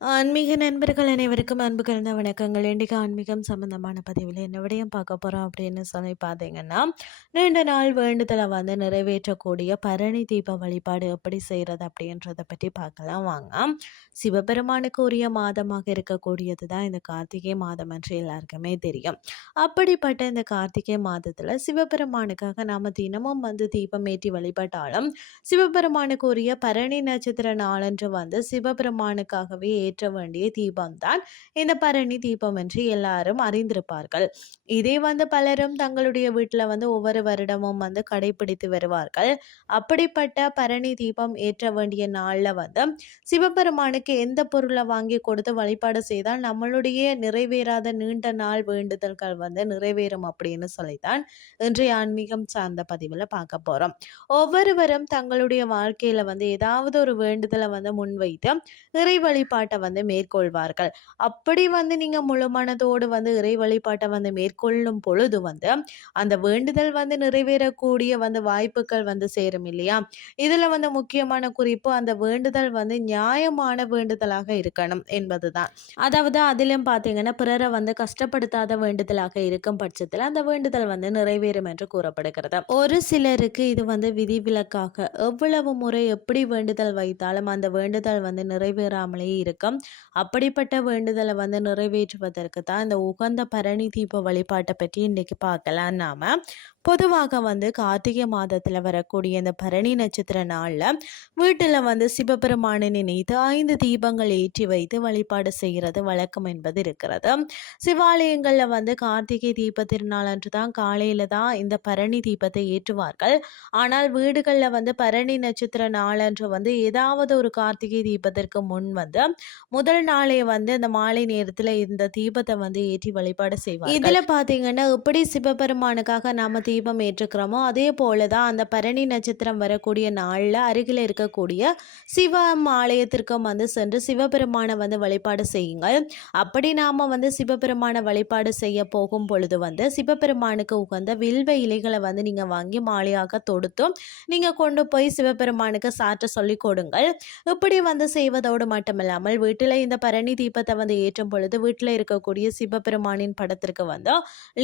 ஆன்மீக நண்பர்கள் அனைவருக்கும் அன்பு கலந்த வணக்கங்கள். இன்றைக்கு ஆன்மீகம் சம்பந்தமான பதிவில் என்ன விடயம் பார்க்க போகிறோம் அப்படின்னு சொல்லி பார்த்தீங்கன்னா நீண்ட நாள் வேண்டுதலை வந்து நிறைவேற்றக்கூடிய பரணி தீப வழிபாடு எப்படி செய்கிறது அப்படின்றத பற்றி பார்க்கலாம். வாங்க. சிவபெருமானுக்கு உரிய மாதமாக இருக்கக்கூடியது தான் இந்த கார்த்திகை மாதம் என்று எல்லாருக்குமே தெரியும். அப்படிப்பட்ட இந்த கார்த்திகை மாதத்தில் சிவபெருமானுக்காக நாம் தினமும் வந்து தீபம் ஏற்றி வழிபட்டாலும் சிவபெருமானுக்கு உரிய பரணி நட்சத்திர நாளன்று வந்து சிவபெருமானுக்காகவே ஏற்ற வேண்டிய தீபம்தான். இந்த பரணி தீபம் என்று எல்லாரும் அறிந்திருப்பார்கள். இதே வந்து பலரும் தங்களுடைய வீட்டில் வந்து ஒவ்வொரு வருடமும் வந்து கடைபிடித்து வருவார்கள். அப்படிப்பட்ட பரணி தீபம் ஏற்ற வேண்டிய நாளில் வந்து சிவபெருமானுக்கு எந்த பொருளை வாங்கி கொடுத்து வழிபாடு செய்தால் நம்மளுடைய நிறைவேறாத நீண்ட நாள் வேண்டுதல்கள் வந்து நிறைவேறும் அப்படின்னு சொல்லித்தான் இன்றைய ஆன்மீகம் சார்ந்த பதிவில் பார்க்க போகிறோம் ஒவ்வொருவரும் தங்களுடைய வாழ்க்கையில் வந்து ஏதாவது ஒரு வேண்டுதலை வந்து முன்வைத்து இறை வழிபாட்டை வந்து மேற்கொள்வார்கள். அப்படி வந்து நீங்கள் முழு மனதோடு வந்து இறை வழிபாட்டை வந்து மேற்கொள்ளும் பொழுது வந்து அந்த வேண்டுதல் வந்து நிறைவேறக்கூடிய வந்து வாய்ப்புகள் வந்து சேரும் இல்லையா? இதில் வந்து முக்கியமான குறிப்பு அந்த வேண்டுதல் வந்து நியாயமான வேண்டுதலாக இருக்கணும் என்பதுதான். அதாவது அதிலும் பார்த்தீங்கன்னா பிறரை வந்து கஷ்டப்படுத்தாத வேண்டுதலாக இருக்கும் பட்சத்தில் அந்த வேண்டுதல் வந்து நிறைவேறும் என்று கூறப்படுகிறது. ஒரு சிலருக்கு இது வந்து விதிவிலக்காக எவ்வளவு முறை எப்படி வேண்டுதல் வைத்தாலும் அந்த வேண்டுதல் வந்து நிறைவேறாமலே இருக்கும் அப்படிப்பட்ட வேண்டுதலை வந்து நிறைவேற்றுவதற்கு தான் இந்த உகந்த பரணி தீப வழிபாட்டை பற்றி இன்றைக்கி பார்க்கலாம் நாம். பொதுவாக வந்து கார்த்திகை மாதத்தில் வரக்கூடிய இந்த பரணி நட்சத்திர நாளில் வீட்டில் வந்து சிவபெருமானை நினைத்து ஐந்து தீபங்கள் ஏற்றி வைத்து வழிபாடு செய்கிறது வழக்கம் என்பது இருக்கிறது. சிவாலயங்களில் வந்து கார்த்திகை தீப திருநாள் அன்று தான் காலையில் தான் இந்த பரணி தீபத்தை ஏற்றுவார்கள். ஆனால் வீடுகளில் வந்து பரணி நட்சத்திர நாளன்று வந்து ஏதாவது ஒரு கார்த்திகை தீபத்திற்கு முன் வந்து முதல் நாளே வந்து அந்த மாலை நேரத்தில் இந்த தீபத்தை வந்து ஏற்றி வழிபாடு செய்வாங்க இதில் பார்த்தீங்கன்னா எப்படி சிவபெருமானுக்காக நாம தீபம் ஏற்றுக்கிறோமோ அதே போல தான் அந்த பரணி நட்சத்திரம் வரக்கூடிய நாளில் அருகில் இருக்கக்கூடிய சிவ ஆலயத்திற்கும் வந்து சென்று சிவபெருமானை வந்து வழிபாடு செய்யுங்கள். அப்படி நாம் வந்து சிவபெருமானை வழிபாடு செய்ய போகும் பொழுது வந்து சிவபெருமானுக்கு உகந்த வில்வ இலைகளை வந்து நீங்கள் வாங்கி மாலையாக தொடுத்தும் நீங்கள் கொண்டு போய் சிவபெருமானுக்கு சாற்ற சொல்லி கொடுங்கள். இப்படி வந்து செய்வதோடு மட்டுமில்லாமல் வீட்டில் இந்த பரணி தீபத்தை வந்து ஏற்றும் பொழுது வீட்டில் இருக்கக்கூடிய சிவபெருமானின் படத்திற்கு வந்து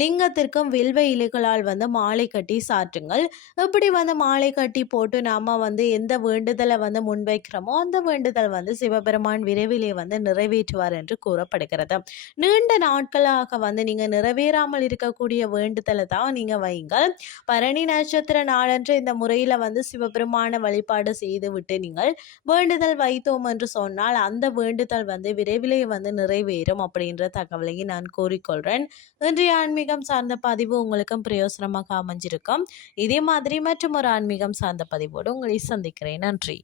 லிங்கத்திற்கும் வில்வ இலைகளால் வந்து மாலை கட்டி சாற்றுங்கள். இப்படி வந்து மாலை கட்டி போட்டு நாம் வந்து எந்த வேண்டுதலை வந்து முன்வைக்கிறோமோ அந்த வேண்டுதல் வந்து சிவபெருமான் விரைவிலே வந்து நிறைவேற்றுவார் என்று கூறப்படுகிறது. நீண்ட நாட்களாக வந்து நீங்கள் நிறைவேறாமல் இருக்கக்கூடிய வேண்டுதலை தான் நீங்கள் வைங்கள் பரணி நட்சத்திர நாளன்று இந்த முறையில் வந்து சிவபெருமான வழிபாடு செய்து விட்டு நீங்கள் வேண்டுதல் வைத்தோம் என்று சொன்னால் அந்த வேண்டு வேண்டுதல் வந்து விரைவிலே வந்து நிறைவேறும் அப்படின்ற தகவலையும் நான் கூறிக்கொள்கிறேன் இன்றைய ஆன்மீகம் சார்ந்த பதிவு உங்களுக்கும் பிரயோசனமாக அமைஞ்சிருக்கும். இதே மாதிரி மற்றும் ஒரு ஆன்மீகம் சார்ந்த பதிவோடு உங்களை சந்திக்கிறேன். நன்றி.